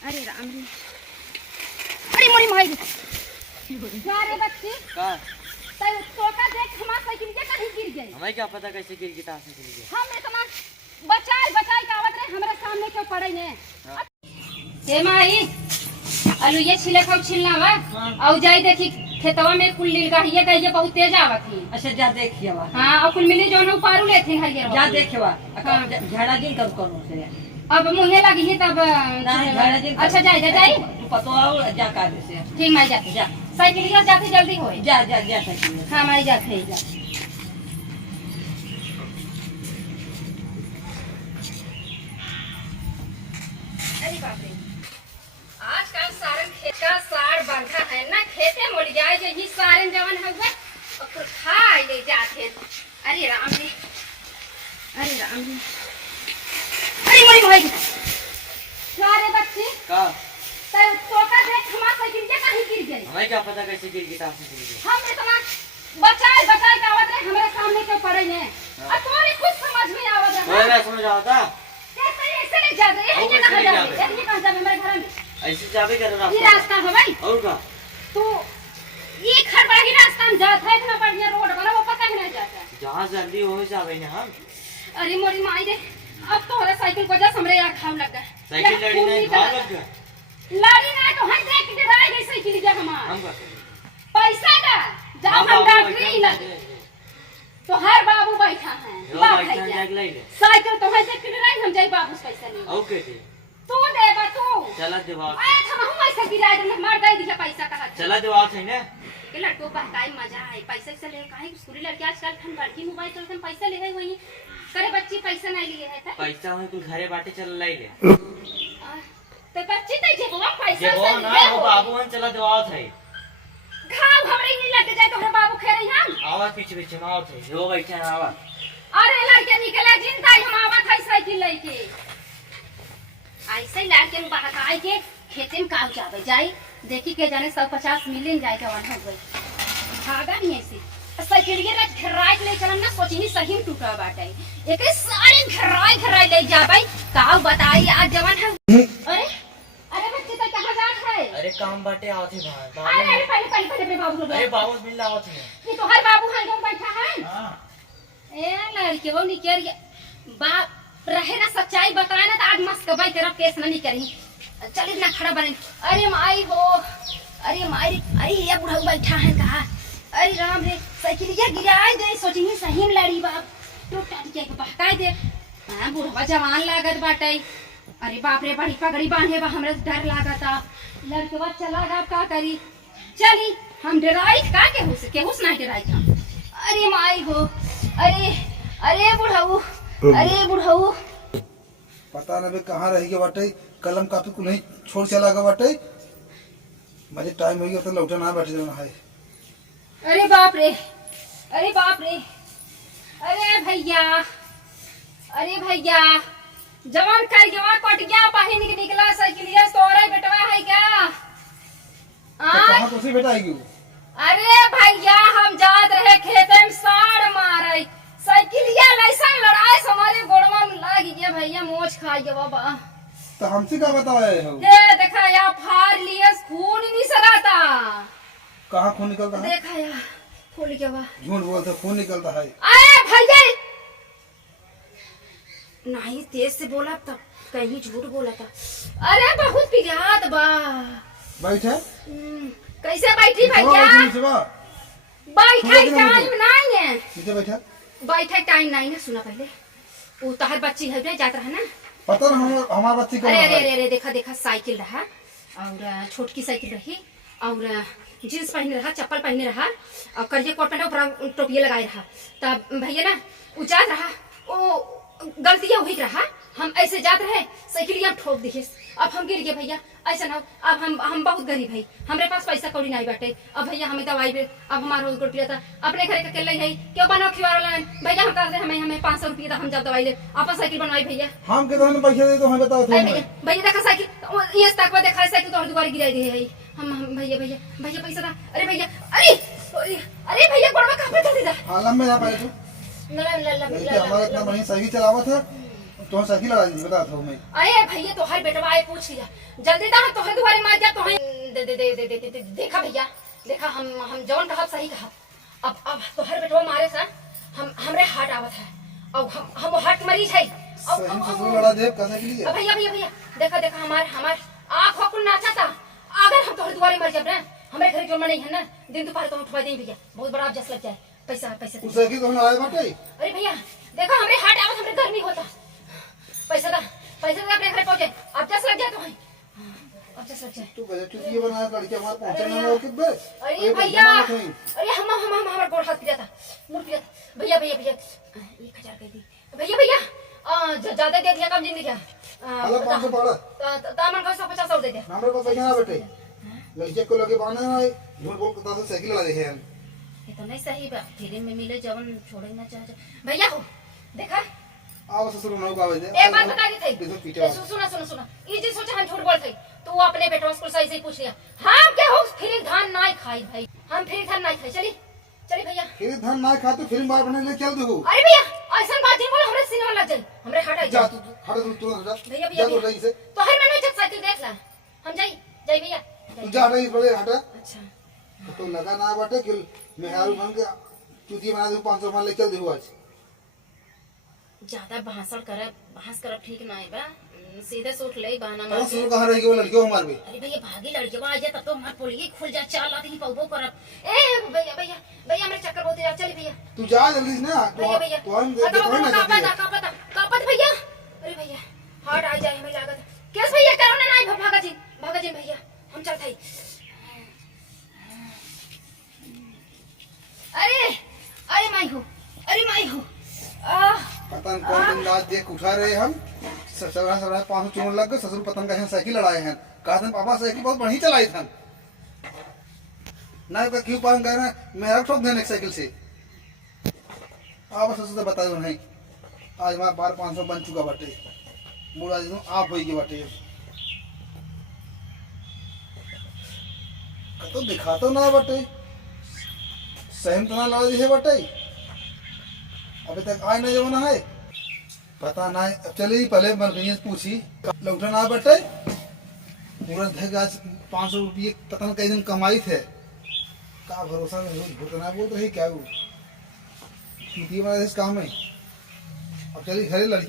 अरे राम रे, अरे मोरी माई जा रे बच्ची का तय तोका देख हमार साइकिल के कहीं गिर गई। हमें क्या पता कैसे गिर गई, कहां से गिर गई। हम इतना बचाई के आवत रहे हमरा सामने क्यों पड़े ने। हे माई आलू ये छिले खाओ छिलना वा औ जाई देखी खेतवा में कुल लील गहिए गहिए बहुत तेज आवत ही। अच्छा जा देखिए वा। हां और कुल मिली जोन उपारू लेथे हरियर जा देखिए वा झाड़ा दिन कर करो से अब मुहे लगी ही तब झाड़ा दिन। अच्छा जाई तू पतो आओ जा का से ठीक मैं जाते जा साइकिलिया जाते जल्दी होए। जा जा जा सकती है। हां मैं जाते जा। अरे बाप रे, आजकल सारन खेत का सार बंधा है ना, खेते मुड़ जाए जो ही सारन जवन हुए और खाए ले जाते। अरे राम रे, अरे राम रे, अरे मोरी भाई क्या रे बच्ची का तय तोका देख हमार साइकिल के कहीं गिर गई। हमें क्या पता कैसे गिर गई, कहां से गिर गई। हम इतना बचाई के आवत रहे हमरे सामने क्यों पड़े ने। और तोरे कुछ समझ में आवत कोई है ना समझ आता कैसे ऐसे नहीं जा रहे हैं, ये कहां जा रहे हैं, ये कहां जा मेरे घर में ऐसे जावे कर ये रास्ता रास्ता है भाई। और का तू ये खड़बड़ा की रास्ता में जात है, इतना बढ़िया रोड बना वो पता ही नहीं जाता। जहां जल्दी हो जावे ने हम। अरे मोरी माई रे, अब तो हमारा साइकिल को जा हमरे यार खाव लग गया। साइकिल लड़ी नहीं भाग लग गया। लड़ी ना तो हम देख के डरा गई साइकिल जा हमार हम का पैसा का जाओ हम डॉक्टरी लगे तो हर बाबू बैठा है यो बैठा जाग ले ले साइकिल तो है देख के डरा हम जाई बाबू से पैसा नहीं ओके दे तू देबा तू चला देवा आए हम ऐसे गिरा दे मार दे दिया पैसा का हाथ चला देवा थे ने के लड़को बहकाई मजा है पैसा से ले काहे स्कूली लड़की आजकल खन बड़की मोबाइल चलते पैसा ले है वही करे बच्ची पैसा नहीं लिए है पैसा है तू घरे बाटे चल ले ले तो बच्ची तई जे वो पैसा जे वो ना वो बाबू हन चला देवा थे घाव हमरे नहीं लग जाए तो बाबू खेरे हम आवाज पीछे पीछे ना थे जो बैठे हैं आवाज अरे लड़के निकला जिंदा हम आवत है साइकिल लेके ऐसे लड़के में बहकाई के खेते में काव जावे जाई देखी के जाने 150 मिलियन जाए के वन हो गई भागा नहीं ऐसे साइकिल के ना घराई ले चलम ना सोचनी सही में टूटा बाटे एक सारे घराई ले जाबई काव बताई आज जवान है। अरे अरे बच्चे तो कहां जात है। अरे काम बाटे आवत है भाई अरे पहले अपने बाबू को अरे बाबू मिल आवत है ये तो हर बाबू है जो बैठा है। हां ए लड़के वो निकर बाप रहे ना सच्चाई बताए ना तो आज मस्त कबाई तेरा केस नहीं करी चल इतना खड़ा बने। अरे माई हो अरे माई अरे ये बुढ़ऊ बैठा है कहा अरे राम रे साइकिलिया गिराए दे सोची ही सही में लड़ी बाप तो टाटी के बहकाए दे हां बुढ़वा जवान लागत बाटे। अरे बाप रे बड़ी पगड़ी बांधे बा हमरा डर लागता लड़केवा चला गा का करी चली हम डराई का केहू से नहीं डराई हम। अरे माई हो अरे अरे बुढ़ऊ पता नहीं कहाँ रह गया बाटे कलम कापी को नहीं छोड़ चला गया बाटे मुझे टाइम हो गया तो लौटा ना बैठे जाना है। अरे बाप रे अरे भैया जवान कर गया कट गया पहिन के निकला साइकिलिया तोरे बेटवा है क्या कहाँ तो से बेटा आएगी अरे भैया हम जात रहे खेते में साड़ मारे साइकिलिया लाइसन लड़ाई हमारे गोड़वा में लाग गया भैया मोच खा गया बाबा तो हमसे क्या बताया है ये देखा या फाड़ लिए खून नहीं सराता कहाँ खून निकलता है देखा या फूल गया बा झूठ बोलते खून निकलता है। अरे भैया नहीं तेज से बोला तब कहीं झूठ बोला था। अरे बहुत पिघात बा बैठे कैसे बैठी भैया बैठे टाइम नहीं है नीचे बैठे बैठे टाइम नहीं है सुना पहले वो तहर बच्ची है जात रहा ना पता ना हमारा बच्ची कौन है। अरे देखा साइकिल रहा और छोटकी साइकिल रही और जींस पहने रहा चप्पल पहने रहा और करिए कोट पहने ऊपर टोपिया लगाए रहा तब भैया ना वो जात रहा वो गलतियां हुई रहा हम ऐसे जात रहे साइकिलिया ठोक दिए अब हम गिर गए भैया ऐसा ना अब हम बहुत गरीब है हमारे पास पैसा कौड़ी नहीं बाटे अब भैया हमें दवाई पे अब हमारा रोज रुपया था अपने घर का केला है क्यों बना खिवा भैया हम कर दे हमें 500 रुपया हम जब दवाई ले आप साइकिल बनवाई भैया हम के तो पैसे दे तो हमें बताओ भैया देखा साइकिल ये तक देखा साइकिल तो दोबारा गिरा दी है हम भैया पैसा था। अरे भैया अरे भैया गोड़वा कहां पे चल रहा आलम में आ पाए तो हमारा इतना बढ़िया साइकिल चलावा था तो साइकिल लड़ा दी बता था मैं। अरे भैया तोहर बेटवा आए पूछ लिया जल्दी दा तोहर दुआरे मार जा तोहर दे देखा भैया देखा हम जौन कहब सही कहब अब तोहर बेटवा मारे सा हमरे हार्ट आवत है और हम हार्ट मरीज है सही ससुर लड़ा दे कैसे के लिए। भैया भैया भैया देखा हमार आँख कुल नाचा था अगर हम तोहर दुआरे मर जाब ना हमरे घर जोरमा नहीं है ना दिन दोपहर तो उठवा दें भैया बहुत बड़ा जस लग जाए पैसा पैसा उस साइकिल तो आए बाटे। अरे भैया देखो हमरे हार्ट आवत हमरे गर्मी होता पैसा दा अपने घर पहुंचे अब जस लग जाए तो है अब जस लग जाए तू गजब चुकी बनाया लड़के हमारे पहुंचने में और कित बे। अरे भैया अरे हम हमार गोड़ हाथ पिया था मुड़ पिया भैया 1000 कह दी भैया ज्यादा दे दिया कम जिंदगी अलग 500 पड़ा तामन का 150 और दे दे हमरे को पैसा ना बेटे लड़के को लगे बाने है झूठ बोल के तो साइकिल लड़ा देखे हम। ये तो नहीं सही बा फिल्म में मिले जवन छोड़े ना चाहे भैया हो देखा आओ ससुर ना को आवे दे एक बात बता दी थी देखो पीछे सुना ये जी सोचा हम झूठ बोल थई तू अपने बेटवा को सही से पूछ लिया हम क्या हो फिर धान नहीं खाई भाई हम फिर धान नहीं खाई चली भैया फिर धान ना खा तो फिल्म बार बने ले चल दो। अरे भैया ऐसा बात नहीं बोल हमरे सिनेमा लग जाए हमरे हट जा तू हट तू जा भैया जा तो रही से तो हर मैंने जब साइकिल देख ला हम जाई भैया तू जा रही बड़े हटा अच्छा तो लगा ना बाटे कि मेहरारू बन के चूती बना दे 500 मान ले चल दे आज। ज्यादा बहस कर ठीक ना है बा सीधे सूट ले बहाना तो मार सुन कहां रही वो लड़कियों हमार भी। अरे भैया भागी लड़के आ जाए तब तो हमार पोलिए खुल जा चाल आती पौबो करब ए भैया मेरे चक्कर बहुत आ चली भैया तू जा जल्दी से ना भैया तो हम देखो ना कापत भैया अरे भैया हार्ट आ जाए हमें लागत कैसे भैया करो ना नहीं भागा जी भैया हम चलते हैं अरे माई हो पता नहीं कौन दिन लाश देख उठा रहे हम ससुर 500 चोर लग गए ससुर पतंग का साइकिल लड़ाए हैं कहा था पापा साइकिल बहुत बढ़िया चलाई था ना क्यों पान कर रहे मेरा ठोक देने साइकिल से आप ससुर से बता दो नहीं आज हमारा बार 500 बन चुका बाटे मुड़ा दे आप होई के बाटे तो दिखा तो ना बाटे सहम तो ना लड़ा दी है बाटे अभी तक आए नहीं जमाना है पता नहीं चलिए पहले मन पूछी लौटा ना बटे पूरा आज 500 रुपये पता नहीं कई दिन कमाई थे का भरोसा में झूठ ना बोल रही क्या वो काम है अब चलिए घरे लड़की